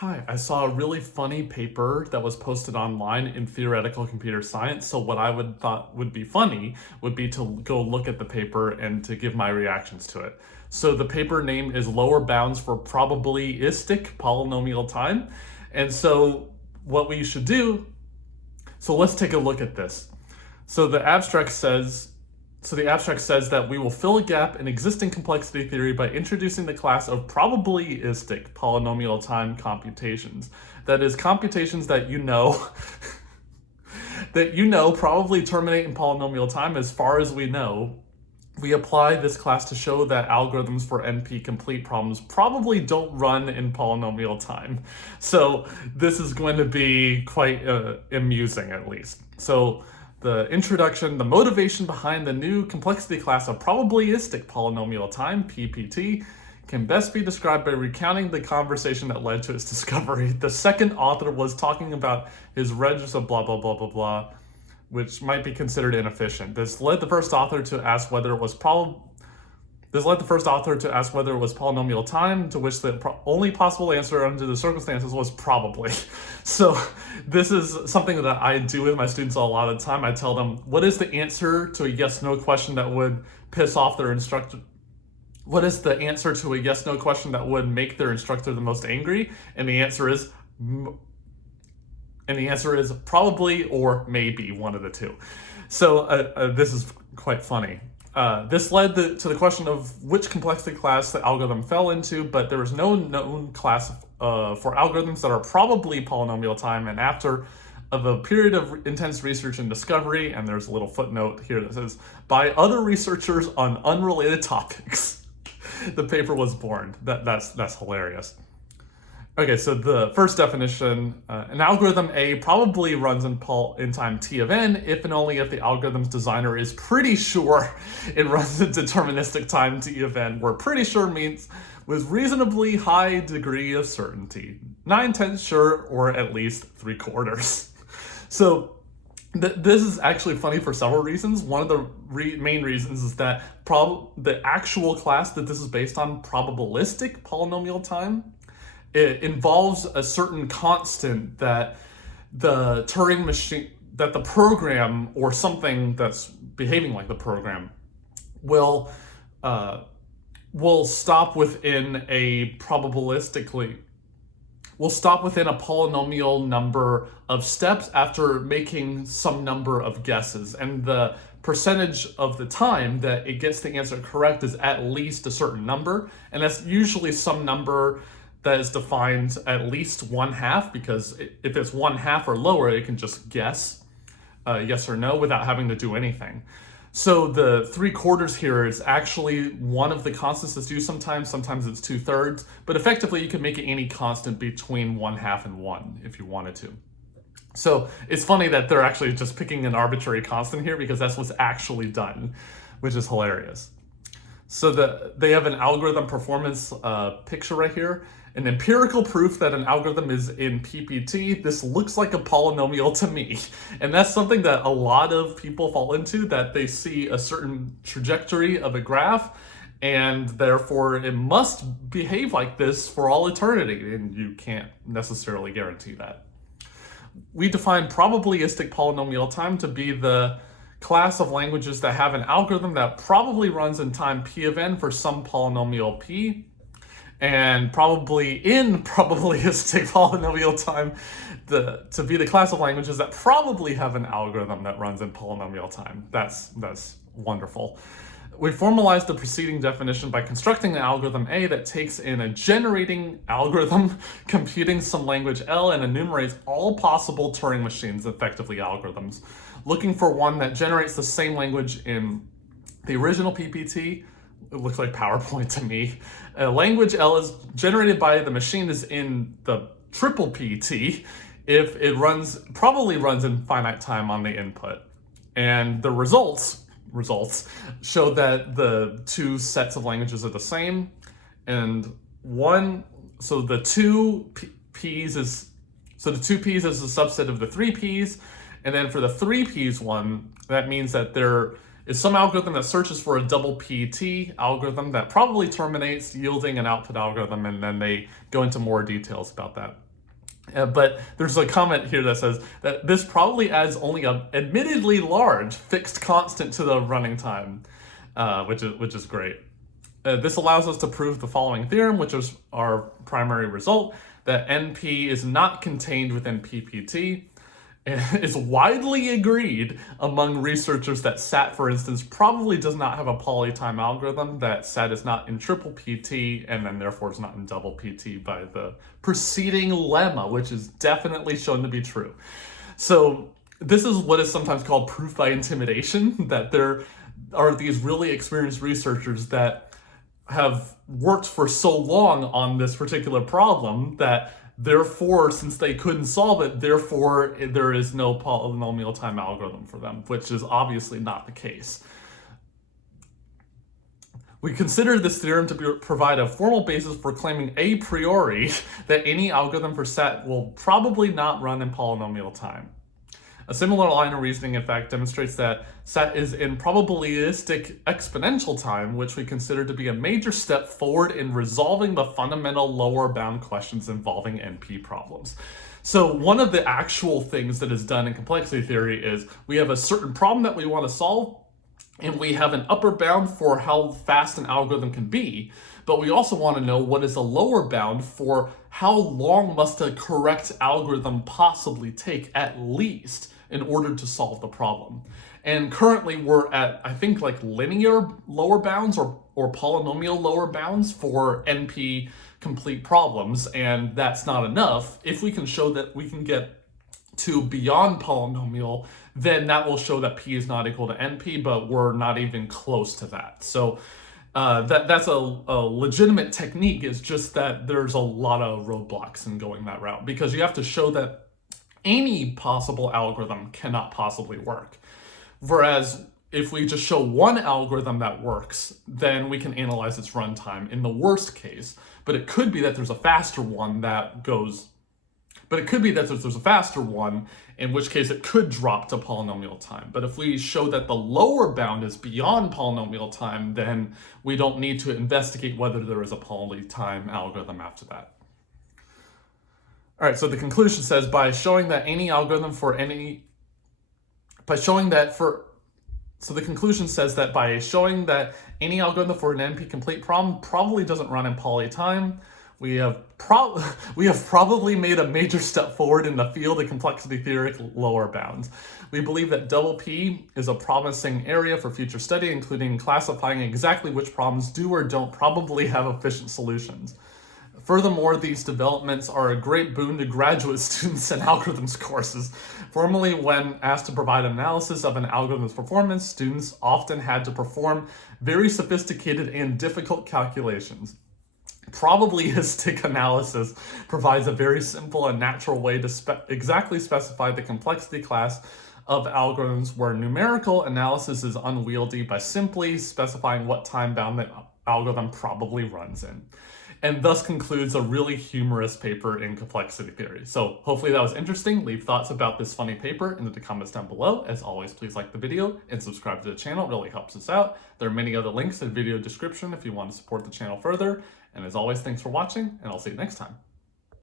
Hi, I saw a really funny paper that was posted online in theoretical computer science. So what I would thought would be funny would be to go look at the paper and to give my reactions to it. So the paper name is Lower Bounds for Probabilistic Polynomial Time. And so what we should do, so let's take a look at this. So the abstract says that we will fill a gap in existing complexity theory by introducing the class of probabilistic polynomial time computations. That is, computations that probably terminate in polynomial time as far as we know. We apply this class to show that algorithms for NP-complete problems probably don't run in polynomial time. So this is going to be quite amusing, at least. So the introduction, the motivation behind the new complexity class of probabilistic polynomial time, PPT, can best be described by recounting the conversation that led to its discovery. The second author was talking about his register of blah, blah, blah, blah, blah, which might be considered inefficient. This led the first author to ask whether it was polynomial time, to which the only possible answer under the circumstances was probably. So this is something that I do with my students a lot of the time. I tell them, what is the answer to a yes-no question that would piss off their instructor? What is the answer to a yes-no question that would make their instructor the most angry? And the answer is probably or maybe, one of the two. So this is quite funny. This led to the question of which complexity class the algorithm fell into, but there was no known class for algorithms that are probably polynomial time. And after a period of intense research and discovery, and there's a little footnote here that says, by other researchers on unrelated topics, the paper was born. That's hilarious. Okay, so the first definition, an algorithm A probably runs in time t of n if and only if the algorithm's designer is pretty sure it runs in deterministic time t of n, where pretty sure means with reasonably high degree of certainty. 9/10 sure, or at least 3/4. So this is actually funny for several reasons. One of the main reasons is that the actual class that this is based on, probabilistic polynomial time, it involves a certain constant that the Turing machine, that the program or something that's behaving like the program will stop within a polynomial number of steps after making some number of guesses, and the percentage of the time that it gets the answer correct is at least a certain number, and that's usually some number that is defined at least 1/2, because if it's 1/2 or lower, it can just guess yes or no without having to do anything. So the 3/4 here is actually one of the constants that's used sometimes it's 2/3, but effectively you can make it any constant between 1/2 and 1 if you wanted to. So it's funny that they're actually just picking an arbitrary constant here, because that's what's actually done, which is hilarious. So they have an algorithm performance picture right here. An empirical proof that an algorithm is in PPT. This looks like a polynomial to me. And that's something that a lot of people fall into, that they see a certain trajectory of a graph, and therefore it must behave like this for all eternity, and you can't necessarily guarantee that. We define probabilistic polynomial time to be the class of languages that have an algorithm that probably runs in time p of n for some polynomial p, and probably in probabilistic polynomial time to be the class of languages that probably have an algorithm that runs in polynomial time. That's wonderful. We formalize the preceding definition by constructing an algorithm A that takes in a generating algorithm computing some language L and enumerates all possible Turing machines, effectively algorithms, looking for one that generates the same language in the original PPT. It looks like PowerPoint to me. Language L is generated by the machine is in the triple PT if it probably runs in finite time on the input. And the results show that the two sets of languages are the same. And so the two P's is a subset of the three P's. And then for the three P's one, that means that there is some algorithm that searches for a double PT algorithm that probably terminates, yielding an output algorithm, and then they go into more details about that. But there's a comment here that says that this probably adds only a admittedly large fixed constant to the running time, which is great. This allows us to prove the following theorem, which is our primary result, that NP is not contained within PPT. It is widely agreed among researchers that SAT, for instance, probably does not have a polytime algorithm, that SAT is not in triple PT, and then therefore is not in double PT by the preceding lemma, which is definitely shown to be true. So this is what is sometimes called proof by intimidation, that there are these really experienced researchers that have worked for so long on this particular problem that therefore, since they couldn't solve it, therefore there is no polynomial time algorithm for them, which is obviously not the case. We consider this theorem to provide a formal basis for claiming a priori that any algorithm for SAT will probably not run in polynomial time. A similar line of reasoning, in fact, demonstrates that SAT is in probabilistic exponential time, which we consider to be a major step forward in resolving the fundamental lower bound questions involving NP problems. So one of the actual things that is done in complexity theory is we have a certain problem that we want to solve, and we have an upper bound for how fast an algorithm can be, but we also want to know what is a lower bound for how long must a correct algorithm possibly take at least in order to solve the problem. And currently we're at, I think, like linear lower bounds or polynomial lower bounds for NP complete problems, and that's not enough. If we can show that we can get to beyond polynomial, then that will show that P is not equal to NP, but we're not even close to that. So that's a legitimate technique. It's just that there's a lot of roadblocks in going that route, because you have to show that any possible algorithm cannot possibly work. Whereas if we just show one algorithm that works, then we can analyze its runtime in the worst case. But it could be that there's a faster one that goes, but it could be that there's a faster one, in which case it could drop to polynomial time. But if we show that the lower bound is beyond polynomial time, then we don't need to investigate whether there is a polytime algorithm after that. All right, so the conclusion says, by showing that any algorithm for any, so the conclusion says that by showing that any algorithm for an NP complete problem probably doesn't run in poly time, we have probably made a major step forward in the field of complexity theoretic lower bounds. We believe that double P is a promising area for future study, including classifying exactly which problems do or don't probably have efficient solutions. Furthermore, these developments are a great boon to graduate students and algorithms courses. Formerly, when asked to provide analysis of an algorithm's performance, students often had to perform very sophisticated and difficult calculations. Probabilistic analysis provides a very simple and natural way to exactly specify the complexity class of algorithms, where numerical analysis is unwieldy by simply specifying what time bound the algorithm probably runs in. And thus concludes a really humorous paper in complexity theory. So hopefully that was interesting. Leave thoughts about this funny paper in the comments down below. As always, please like the video and subscribe to the channel. It really helps us out. There are many other links in the video description if you want to support the channel further. And as always, thanks for watching, and I'll see you next time.